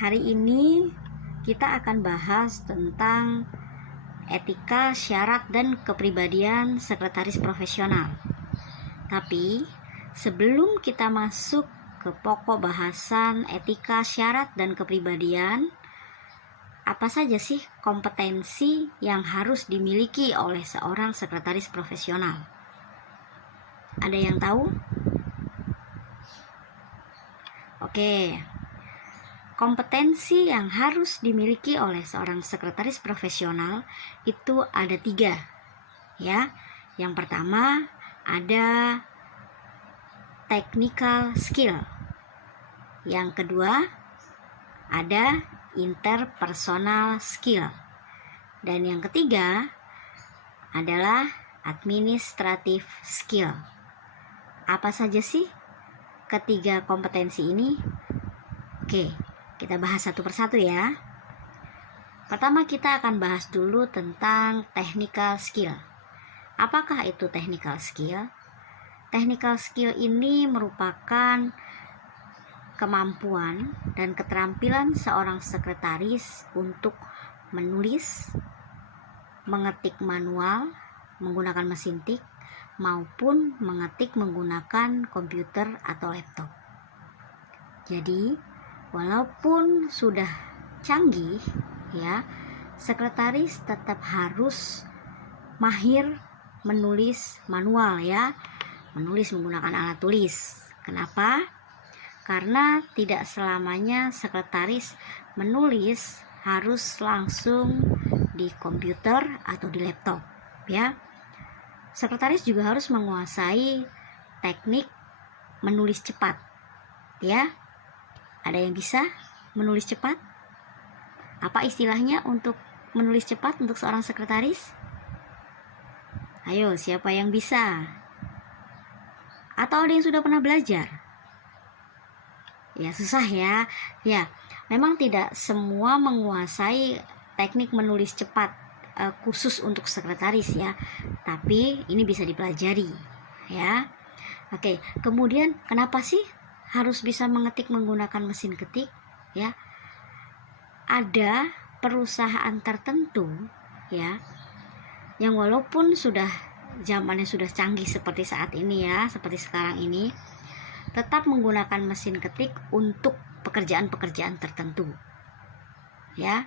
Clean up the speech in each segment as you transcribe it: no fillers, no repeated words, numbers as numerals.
Hari ini kita akan bahas tentang etika, syarat, dan kepribadian sekretaris profesional. Tapi sebelum kita masuk ke pokok bahasan etika, syarat, dan kepribadian, apa saja sih kompetensi yang harus dimiliki oleh seorang sekretaris profesional? Ada yang tahu? Oke. Kompetensi yang harus dimiliki oleh seorang sekretaris profesional itu ada 3, ya. Yang pertama ada technical skill. Yang kedua ada interpersonal skill. Dan yang ketiga adalah administrative skill. Apa saja sih ketiga kompetensi ini? Oke, kita bahas satu persatu ya. Pertama kita akan bahas dulu tentang technical skill. Apakah itu technical skill? Technical skill ini merupakan kemampuan dan keterampilan seorang sekretaris untuk menulis, mengetik manual menggunakan mesin tik maupun mengetik menggunakan komputer atau laptop. Jadi walaupun sudah canggih ya, sekretaris tetap harus mahir menulis manual ya, menulis menggunakan alat tulis. Kenapa? Karena tidak selamanya sekretaris menulis harus langsung di komputer atau di laptop ya. Sekretaris juga harus menguasai teknik menulis cepat ya. Ada yang bisa menulis cepat? Apa istilahnya untuk menulis cepat untuk seorang sekretaris? Ayo, siapa yang bisa? Atau ada yang sudah pernah belajar? Ya, susah ya. Ya, memang tidak semua menguasai teknik menulis cepat khusus untuk sekretaris ya. Tapi ini bisa dipelajari ya. Oke, kemudian kenapa sih harus bisa mengetik menggunakan mesin ketik ya? Ada perusahaan tertentu ya yang walaupun sudah zamannya sudah canggih seperti saat ini ya, seperti sekarang ini, tetap menggunakan mesin ketik untuk pekerjaan-pekerjaan tertentu ya.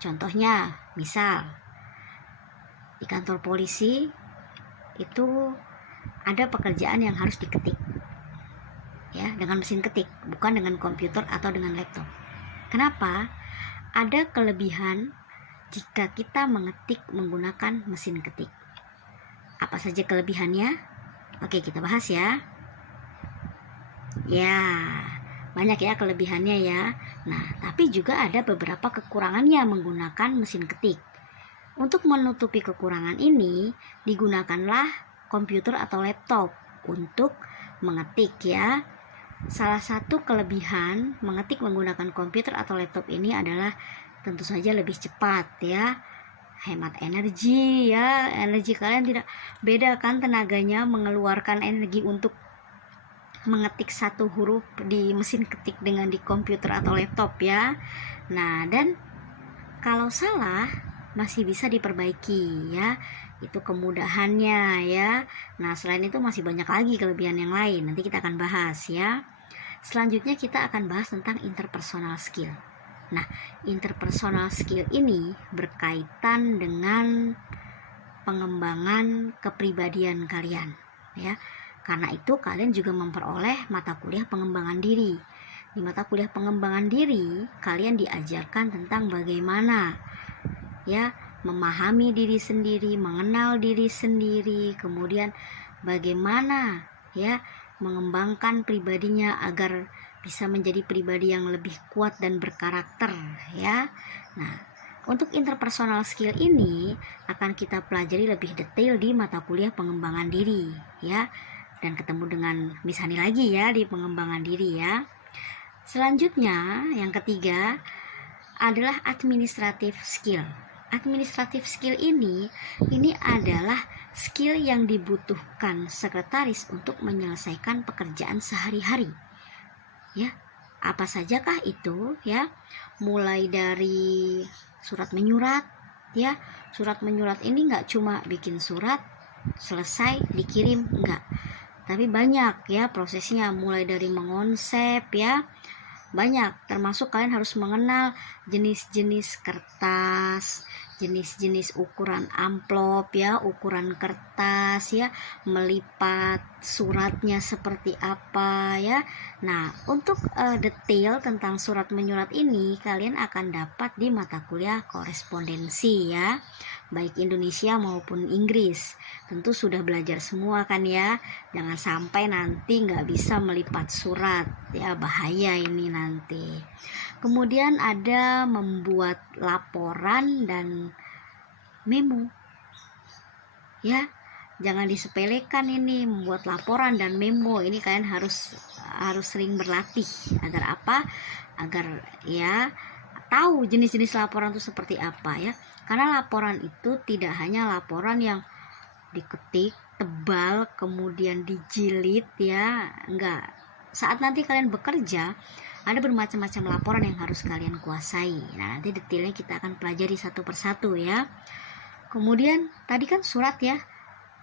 Contohnya misal di kantor polisi itu ada pekerjaan yang harus diketik ya, dengan mesin ketik, bukan dengan komputer atau dengan laptop. Kenapa? Ada kelebihan jika kita mengetik menggunakan mesin ketik. Apa saja kelebihannya? Oke, kita bahas ya. Ya, banyak ya kelebihannya ya. Nah, tapi juga ada beberapa kekurangannya menggunakan mesin ketik. Untuk menutupi kekurangan ini, digunakanlah komputer atau laptop untuk mengetik ya. Salah satu kelebihan mengetik menggunakan komputer atau laptop ini adalah tentu saja lebih cepat ya, hemat energi ya. Energi kalian tidak beda kan tenaganya, mengeluarkan energi untuk mengetik satu huruf di mesin ketik dengan di komputer atau laptop ya. Nah, dan kalau salah masih bisa diperbaiki ya, itu kemudahannya ya. Nah, selain itu masih banyak lagi kelebihan yang lain, nanti kita akan bahas ya. Selanjutnya kita akan bahas tentang interpersonal skill. Nah, interpersonal skill ini berkaitan dengan pengembangan kepribadian kalian ya. Karena itu kalian juga memperoleh mata kuliah pengembangan diri. Di mata kuliah pengembangan diri kalian diajarkan tentang bagaimana ya memahami diri sendiri, mengenal diri sendiri, kemudian bagaimana ya mengembangkan pribadinya agar bisa menjadi pribadi yang lebih kuat dan berkarakter ya. Nah, untuk interpersonal skill ini akan kita pelajari lebih detail di mata kuliah pengembangan diri ya, dan ketemu dengan Miss Hani lagi ya di pengembangan diri ya. Selanjutnya yang ketiga adalah administrative skill. Administrative skill ini adalah skill yang dibutuhkan sekretaris untuk menyelesaikan pekerjaan sehari-hari ya. Apa sajakah itu ya? Mulai dari surat menyurat ya. Surat menyurat ini nggak cuma bikin surat selesai dikirim, enggak, tapi banyak ya prosesnya, mulai dari mengonsep ya, banyak, termasuk kalian harus mengenal jenis-jenis kertas, jenis-jenis ukuran amplop ya, ukuran kertas ya, melipat suratnya seperti apa ya. Nah, untuk detail tentang surat menyurat ini kalian akan dapat di mata kuliah korespondensi ya, baik Indonesia maupun Inggris. Tentu sudah belajar semua kan ya, jangan sampai nanti nggak bisa melipat surat ya, bahaya ini nanti. Kemudian ada membuat laporan dan memo ya, jangan disepelekan ini membuat laporan dan memo ini. Kalian harus sering berlatih. Agar apa? Agar ya tahu jenis-jenis laporan itu seperti apa ya, karena laporan itu tidak hanya laporan yang diketik tebal kemudian dijilid ya, enggak. Saat nanti kalian bekerja ada bermacam-macam laporan yang harus kalian kuasai. Nah, nanti detailnya kita akan pelajari satu persatu ya. Kemudian tadi kan surat ya.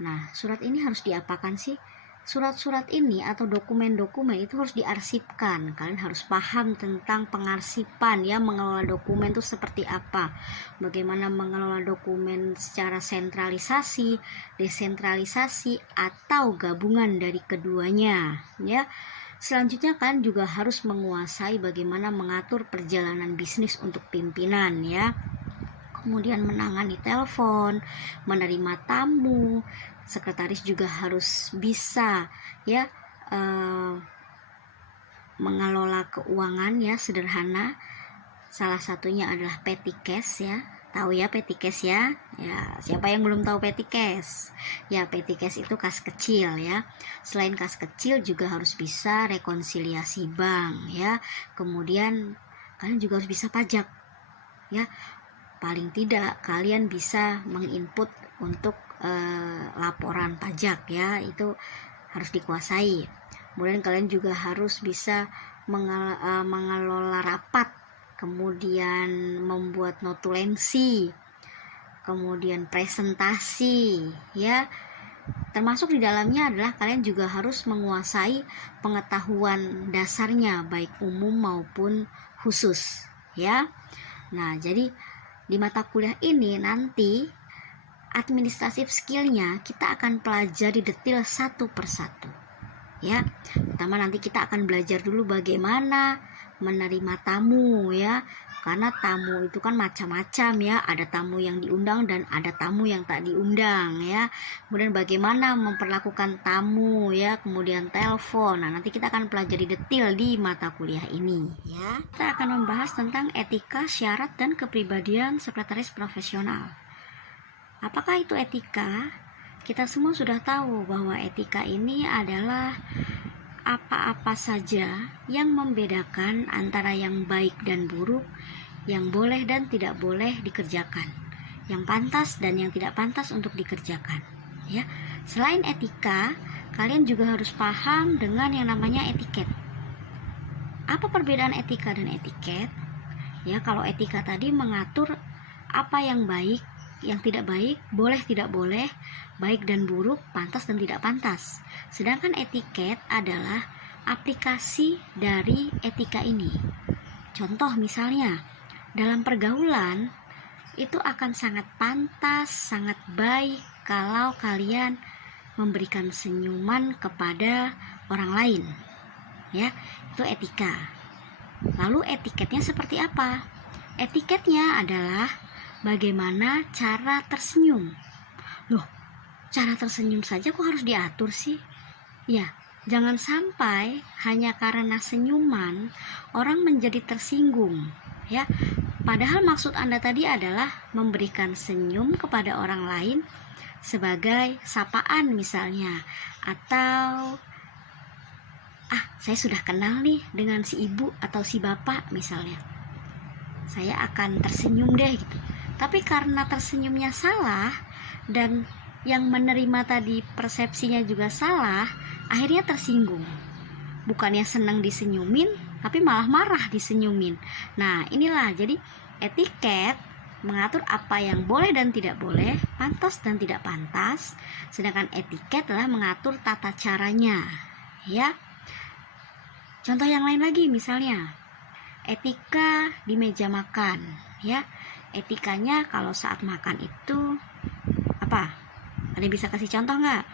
Nah, surat ini harus diapakan sih? Surat-surat ini atau dokumen-dokumen itu harus diarsipkan. Kalian harus paham tentang pengarsipan ya, mengelola dokumen itu seperti apa, bagaimana mengelola dokumen secara sentralisasi, desentralisasi, atau gabungan dari keduanya ya. Selanjutnya kalian juga harus menguasai bagaimana mengatur perjalanan bisnis untuk pimpinan ya. Kemudian menangani telepon, menerima tamu. Sekretaris juga harus bisa ya mengelola keuangan ya, sederhana. Salah satunya adalah petty cash ya. Tahu ya petty cash ya? Ya, siapa yang belum tahu petty cash? Ya, petty cash itu kas kecil ya. Selain kas kecil juga harus bisa rekonsiliasi bank ya. Kemudian kalian juga harus bisa pajak ya. Paling tidak kalian bisa menginput untuk laporan pajak ya, itu harus dikuasai. Kemudian kalian juga harus bisa mengelola rapat, kemudian membuat notulensi, kemudian presentasi ya. Termasuk di dalamnya adalah kalian juga harus menguasai pengetahuan dasarnya baik umum maupun khusus ya. Nah, jadi di mata kuliah ini nanti administratif skillnya kita akan pelajari detail satu persatu ya. Pertama nanti kita akan belajar dulu bagaimana menerima tamu ya, karena tamu itu kan macam-macam ya, ada tamu yang diundang dan ada tamu yang tak diundang ya. Kemudian bagaimana memperlakukan tamu ya, kemudian telepon. Nah, nanti kita akan pelajari detail di mata kuliah ini ya. Kita akan membahas tentang etika, syarat, dan kepribadian sekretaris profesional. Apakah itu etika? Kita semua sudah tahu bahwa etika ini adalah apa-apa saja yang membedakan antara yang baik dan buruk, yang boleh dan tidak boleh dikerjakan, yang pantas dan yang tidak pantas untuk dikerjakan ya. Selain etika, kalian juga harus paham dengan yang namanya etiket. Apa perbedaan etika dan etiket? Ya, kalau etika tadi mengatur apa yang baik, yang tidak baik, boleh tidak boleh, baik dan buruk, pantas dan tidak pantas. Sedangkan etiket adalah aplikasi dari etika ini. Contoh misalnya, dalam pergaulan itu akan sangat pantas, sangat baik kalau kalian memberikan senyuman kepada orang lain. Ya, itu etika. Lalu etiketnya seperti apa? Etiketnya adalah bagaimana cara tersenyum. Loh, cara tersenyum saja kok harus diatur sih? Ya, jangan sampai hanya karena senyuman orang menjadi tersinggung ya. Padahal maksud Anda tadi adalah memberikan senyum kepada orang lain sebagai sapaan misalnya, atau saya sudah kenal nih dengan si ibu atau si bapak misalnya, saya akan tersenyum deh gitu. Tapi karena tersenyumnya salah dan yang menerima tadi persepsinya juga salah, akhirnya tersinggung. bukannya senang disenyumin, tapi malah marah disenyumin. Nah, inilah jadi etiket mengatur apa yang boleh dan tidak boleh, pantas dan tidak pantas, sedangkan etiket adalah mengatur tata caranya, ya. Contoh yang lain lagi, misalnya etika di meja makan, ya. Etikanya kalau saat makan itu apa? Ada yang bisa kasih contoh nggak?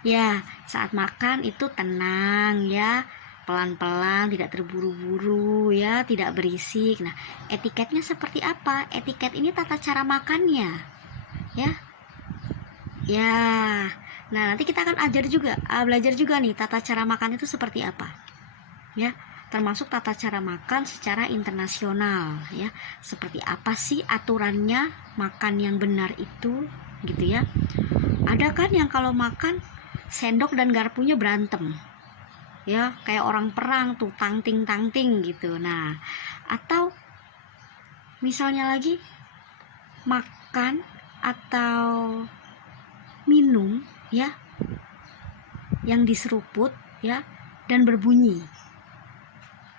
Ya, saat makan itu tenang ya, pelan-pelan, tidak terburu-buru ya, tidak berisik. Nah, etiketnya seperti apa? Etiket ini tata cara makannya, ya. Ya. Nah, nanti kita akan belajar juga nih tata cara makan itu seperti apa. Ya, termasuk tata cara makan secara internasional ya. Seperti apa sih aturannya makan yang benar itu, gitu ya. Ada kan yang kalau makan sendok dan garpunya berantem ya, kayak orang perang tuh, tangting gitu. Nah, atau misalnya lagi makan atau minum ya yang diseruput ya dan berbunyi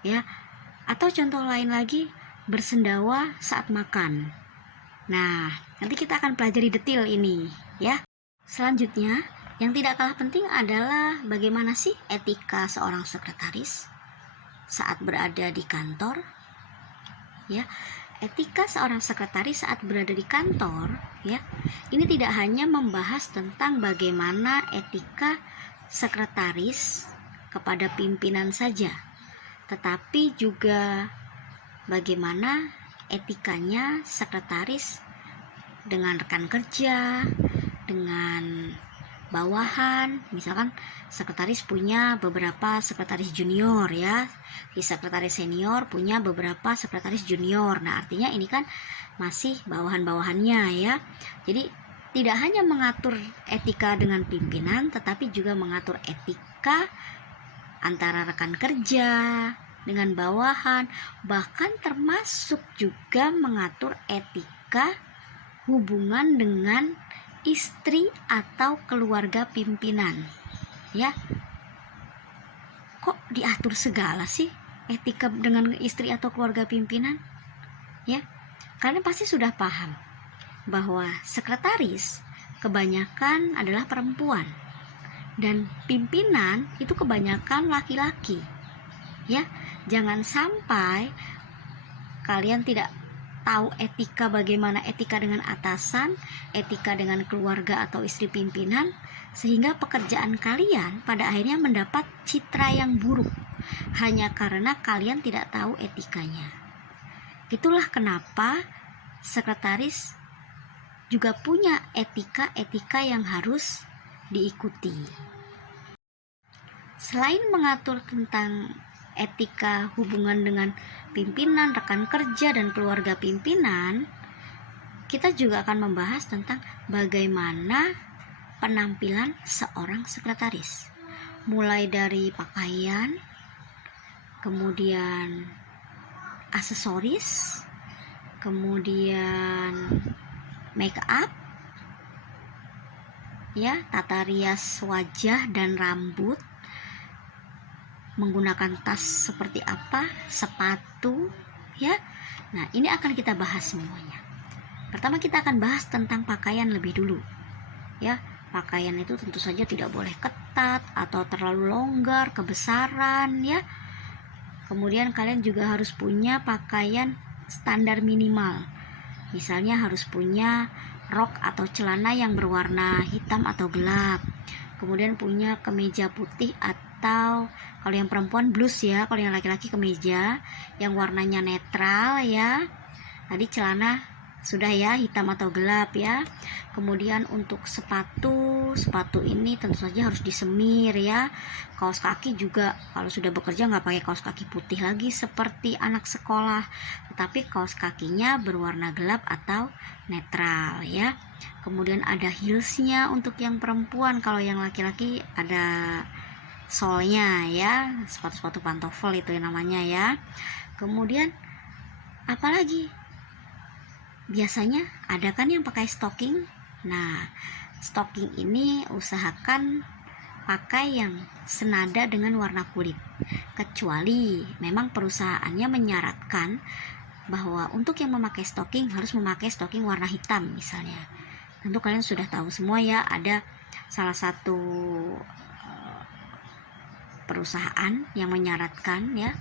ya, atau contoh lain lagi bersendawa saat makan. Nah, nanti kita akan pelajari detail ini ya. Selanjutnya, yang tidak kalah penting adalah bagaimana sih etika seorang sekretaris saat berada di kantor. Ya, etika seorang sekretaris saat berada di kantor, ya, ini tidak hanya membahas tentang bagaimana etika sekretaris kepada pimpinan saja, tetapi juga bagaimana etikanya sekretaris dengan rekan kerja, dengan bawahan. Misalkan sekretaris punya beberapa sekretaris junior ya, di sekretaris senior punya beberapa sekretaris junior. Nah, artinya ini kan masih bawahan-bawahannya ya. Jadi tidak hanya mengatur etika dengan pimpinan, tetapi juga mengatur etika antara rekan kerja dengan bawahan, bahkan termasuk juga mengatur etika hubungan dengan istri atau keluarga pimpinan ya. Kok diatur segala sih etika dengan istri atau keluarga pimpinan ya? Kalian pasti sudah paham bahwa sekretaris kebanyakan adalah perempuan dan pimpinan itu kebanyakan laki-laki ya. Jangan sampai kalian tidak tahu etika, bagaimana etika dengan atasan, etika dengan keluarga atau istri pimpinan, sehingga pekerjaan kalian pada akhirnya mendapat citra yang buruk hanya karena kalian tidak tahu etikanya. Itulah kenapa sekretaris juga punya etika-etika yang harus diikuti. Selain mengatur tentang etika hubungan dengan pimpinan, rekan kerja, dan keluarga pimpinan, kita juga akan membahas tentang bagaimana penampilan seorang sekretaris, mulai dari pakaian, kemudian aksesoris, kemudian make up ya, tata rias wajah dan rambut, menggunakan tas seperti apa, sepatu ya. Nah, ini akan kita bahas semuanya. Pertama kita akan bahas tentang pakaian lebih dulu ya. Pakaian itu tentu saja tidak boleh ketat atau terlalu longgar, kebesaran ya. Kemudian kalian juga harus punya pakaian standar minimal. Misalnya harus punya rok atau celana yang berwarna hitam atau gelap. Kemudian punya kemeja putih atau kalau yang perempuan blus ya, kalau yang laki-laki kemeja yang warnanya netral ya. Tadi celana sudah ya, hitam atau gelap ya. Kemudian untuk sepatu ini tentu saja harus disemir ya. Kaos kaki juga kalau sudah bekerja nggak pakai kaos kaki putih lagi seperti anak sekolah, tetapi kaos kakinya berwarna gelap atau netral ya. Kemudian ada heelsnya untuk yang perempuan, kalau yang laki-laki ada solnya ya, sepatu-sepatu pantofel itu yang namanya ya. Kemudian apalagi biasanya ada kan yang pakai stocking. Nah, stocking ini usahakan pakai yang senada dengan warna kulit, kecuali memang perusahaannya menyarankan bahwa untuk yang memakai stocking harus memakai stocking warna hitam misalnya. Tentu kalian sudah tahu semua ya, ada salah satu perusahaan yang menyarankan ya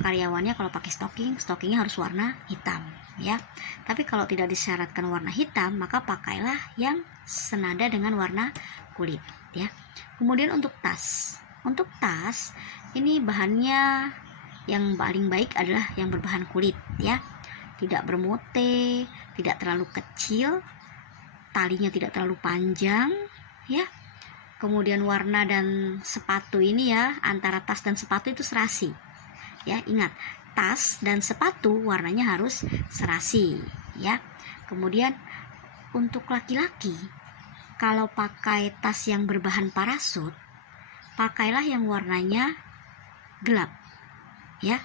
karyawannya kalau pakai stockingnya harus warna hitam ya. Tapi kalau tidak disyaratkan warna hitam, maka pakailah yang senada dengan warna kulit ya. Kemudian untuk tas ini bahannya yang paling baik adalah yang berbahan kulit ya, tidak bermotif, tidak terlalu kecil, talinya tidak terlalu panjang ya. Kemudian warna dan sepatu ini ya, antara tas dan sepatu itu serasi ya. Ingat, tas dan sepatu warnanya harus serasi ya. Kemudian untuk laki-laki, kalau pakai tas yang berbahan parasut, pakailah yang warnanya gelap ya,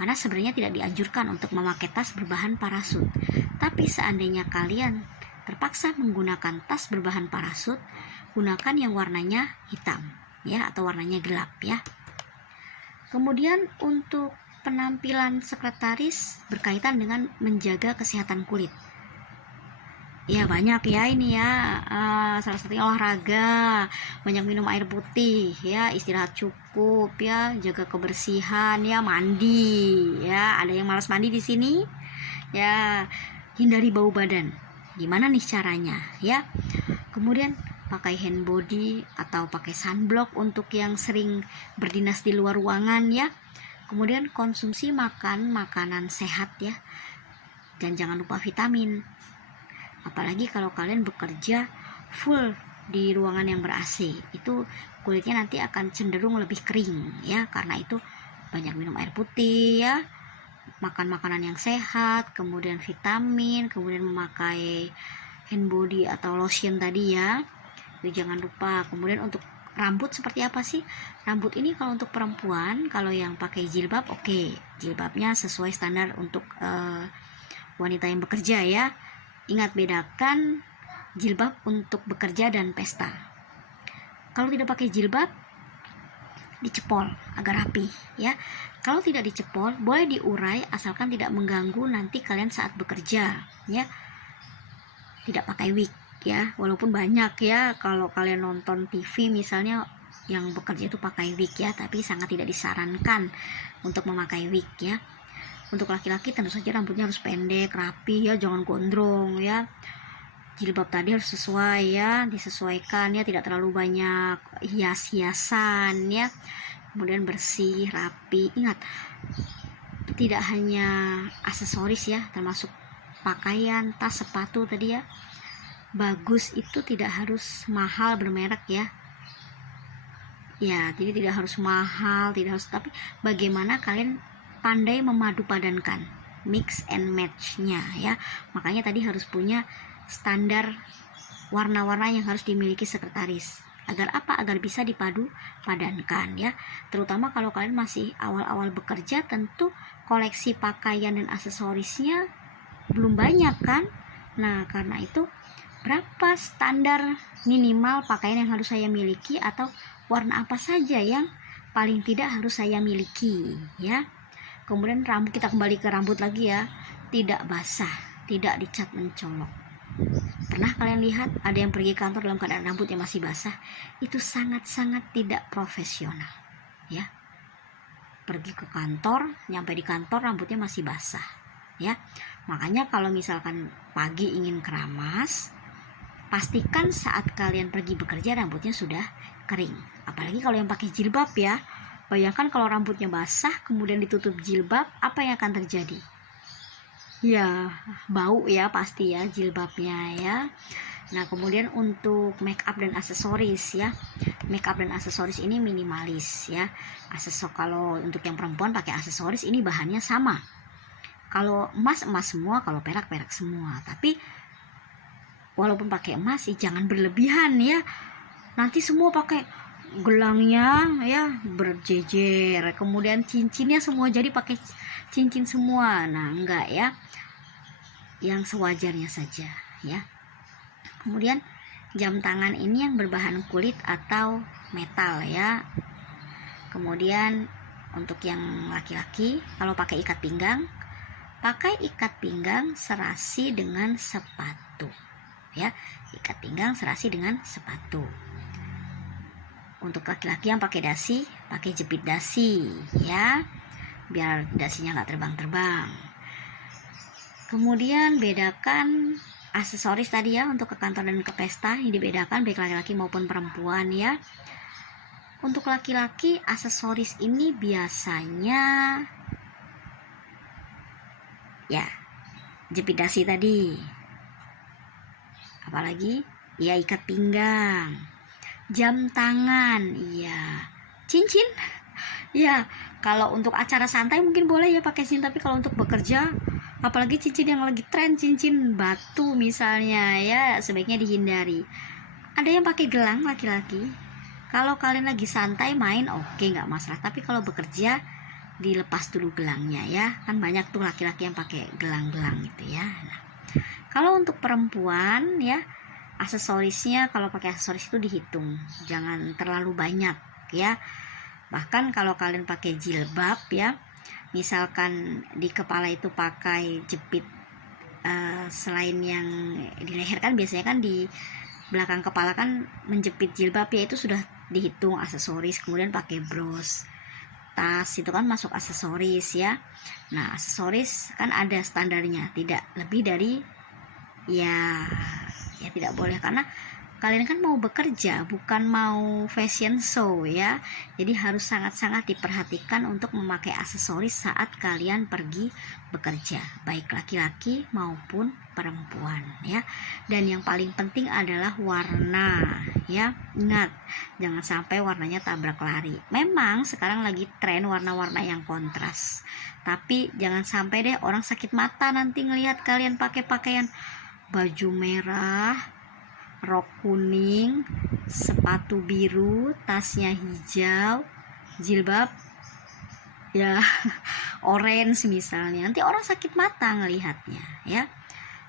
karena sebenarnya tidak dianjurkan untuk memakai tas berbahan parasut. Tapi seandainya kalian terpaksa menggunakan tas berbahan parasut, gunakan yang warnanya hitam ya, atau warnanya gelap ya. Kemudian untuk penampilan sekretaris berkaitan dengan menjaga kesehatan kulit. Ya banyak ya ini ya, salah satunya olahraga, banyak minum air putih ya, istirahat cukup ya, jaga kebersihan ya, mandi ya. Ada yang malas mandi di sini ya, hindari bau badan. Gimana nih caranya ya? Kemudian pakai hand body atau pakai sunblock untuk yang sering berdinas di luar ruangan ya. Kemudian konsumsi makanan sehat ya, dan jangan lupa vitamin. Apalagi kalau kalian bekerja full di ruangan yang ber-AC, itu kulitnya nanti akan cenderung lebih kering ya. Karena itu banyak minum air putih ya, makan makanan yang sehat, kemudian vitamin, kemudian memakai hand body atau lotion tadi ya, itu jangan lupa. Kemudian untuk rambut seperti apa sih? Rambut ini kalau untuk perempuan, kalau yang pakai jilbab oke, jilbabnya sesuai standar untuk wanita yang bekerja ya. Ingat, bedakan jilbab untuk bekerja dan pesta. Kalau tidak pakai jilbab, dicepol agar rapi ya. Kalau tidak dicepol, boleh diurai asalkan tidak mengganggu nanti kalian saat bekerja ya. Tidak pakai wig ya, walaupun banyak ya kalau kalian nonton TV misalnya yang bekerja itu pakai wig ya, tapi sangat tidak disarankan untuk memakai wig ya. Untuk laki-laki tentu saja rambutnya harus pendek, rapi ya, jangan gondrong ya. Jilbab tadi harus sesuai ya, disesuaikan ya, tidak terlalu banyak hias-hiasan ya. Kemudian bersih, rapi. Ingat, tidak hanya aksesoris ya, termasuk pakaian, tas, sepatu tadi ya. Bagus itu tidak harus mahal bermerek ya. Ya, jadi tidak harus mahal, tidak harus, tapi bagaimana kalian pandai memadu padankan, mix and match-nya ya. Makanya tadi harus punya standar warna-warna yang harus dimiliki sekretaris. Agar apa? Agar bisa dipadu padankan ya. Terutama kalau kalian masih awal-awal bekerja, tentu koleksi pakaian dan aksesorisnya belum banyak kan. Nah, karena itu berapa standar minimal pakaian yang harus saya miliki, atau warna apa saja yang paling tidak harus saya miliki ya. Kemudian rambut, kita kembali ke rambut lagi ya, tidak basah, tidak dicat mencolok. Pernah kalian lihat ada yang pergi kantor dalam keadaan rambutnya masih basah? Itu sangat-sangat tidak profesional ya. Pergi ke kantor, nyampe di kantor rambutnya masih basah ya. Makanya kalau misalkan pagi ingin keramas, pastikan saat kalian pergi bekerja rambutnya sudah kering. Apalagi kalau yang pakai jilbab ya. Bayangkan kalau rambutnya basah kemudian ditutup jilbab, apa yang akan terjadi? Ya, bau ya pasti ya jilbabnya ya. Nah, kemudian untuk make up dan aksesoris ya. Make up dan aksesoris ini minimalis ya. Kalau untuk yang perempuan pakai aksesoris ini bahannya sama. Kalau emas semua, kalau perak semua. Tapi walaupun pakai emas jangan berlebihan ya. Nanti semua pakai gelangnya ya berjejer, kemudian cincinnya semua jadi pakai cincin semua. Nah, enggak ya, yang sewajarnya saja ya. Kemudian Jam tangan ini yang berbahan kulit atau metal ya. Kemudian untuk yang laki-laki kalau pakai ikat pinggang serasi dengan sepatu ya. Ikat pinggang serasi dengan sepatu. Untuk laki-laki yang pakai dasi, pakai jepit dasi ya, biar dasinya nggak terbang-terbang. Kemudian bedakan aksesoris tadi ya, untuk ke kantor dan ke pesta ini dibedakan baik laki-laki maupun perempuan ya. Untuk laki-laki aksesoris ini biasanya ya jepit dasi tadi, apalagi ya ikat pinggang, jam tangan, iya, cincin. Ya, kalau untuk acara santai mungkin boleh ya pakai cincin, tapi kalau untuk bekerja, apalagi cincin yang lagi tren, cincin batu misalnya ya, sebaiknya dihindari. Ada yang pakai gelang laki-laki. Kalau kalian lagi santai main oke, nggak masalah, tapi kalau bekerja dilepas dulu gelangnya ya. Kan banyak tuh laki-laki yang pakai gelang-gelang gitu ya. Nah, kalau untuk perempuan ya, aksesorisnya kalau pakai aksesoris itu dihitung, jangan terlalu banyak ya. Bahkan kalau kalian pakai jilbab ya, misalkan di kepala itu pakai jepit selain yang di leher, kan biasanya kan di belakang kepala kan menjepit jilbab ya, itu sudah dihitung aksesoris. Kemudian pakai bros, tas itu kan masuk aksesoris ya. Nah, aksesoris kan ada standarnya, tidak lebih dari ya tidak boleh, karena kalian kan mau bekerja, bukan mau fashion show ya. Jadi harus sangat-sangat diperhatikan untuk memakai aksesoris saat kalian pergi bekerja, baik laki-laki maupun perempuan ya. Dan yang paling penting adalah warna ya. Ingat, jangan sampai warnanya tabrak lari. Memang sekarang lagi tren warna-warna yang kontras, tapi jangan sampai deh orang sakit mata nanti ngelihat kalian pakai pakaian baju merah, rok kuning, sepatu biru, tasnya hijau, jilbab ya orange misalnya. Nanti orang sakit mata ngelihatnya ya.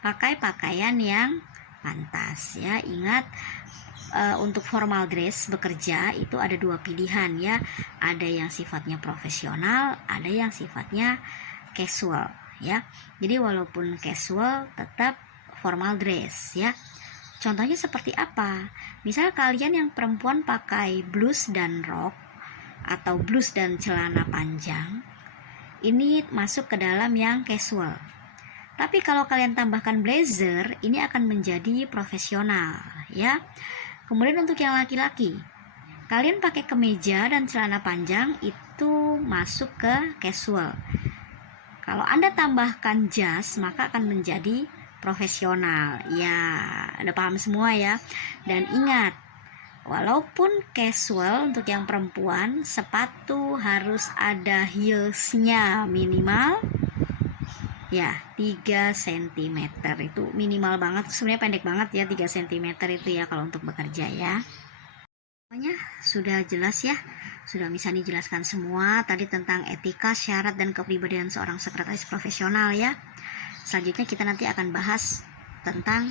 Pakai pakaian yang pantas ya. Ingat, untuk formal dress bekerja itu ada dua pilihan ya. Ada yang sifatnya profesional, ada yang sifatnya casual ya. Jadi walaupun casual tetap formal dress ya. Contohnya seperti apa? Misal kalian yang perempuan pakai blus dan rok atau blus dan celana panjang, ini masuk ke dalam yang casual. Tapi kalau kalian tambahkan blazer, ini akan menjadi profesional ya. Kemudian untuk yang laki-laki, kalian pakai kemeja dan celana panjang itu masuk ke casual. Kalau Anda tambahkan jas, maka akan menjadi profesional ya. Udah paham semua ya. Dan ingat, walaupun casual untuk yang perempuan, sepatu harus ada heelsnya minimal ya 3 cm. Itu minimal banget, sebenarnya pendek banget ya 3 cm itu ya kalau untuk bekerja ya. Semuanya sudah jelas ya, sudah bisa dijelaskan semua tadi tentang etika, syarat, dan kepribadian seorang sekretaris profesional ya. Selanjutnya kita nanti akan bahas tentang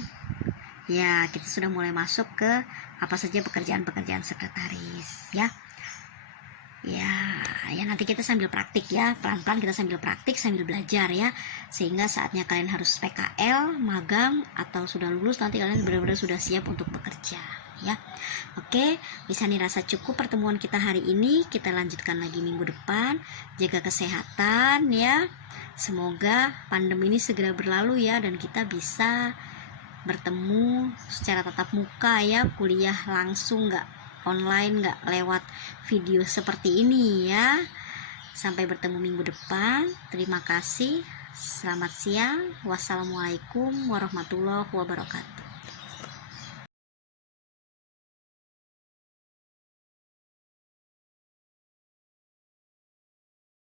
ya, kita sudah mulai masuk ke apa saja pekerjaan-pekerjaan sekretaris ya. Ya nanti kita sambil praktik ya, pelan-pelan kita sambil praktik, sambil belajar ya, sehingga saatnya kalian harus PKL, magang, atau sudah lulus nanti kalian benar-benar sudah siap untuk bekerja ya. Oke, bisa dirasa cukup pertemuan kita hari ini. Kita lanjutkan lagi minggu depan. Jaga kesehatan ya. Semoga pandemi ini segera berlalu ya, dan kita bisa bertemu secara tatap muka ya, kuliah langsung, nggak online, nggak lewat video seperti ini ya. Sampai bertemu minggu depan. Terima kasih. Selamat siang. Wassalamualaikum warahmatullahi wabarakatuh.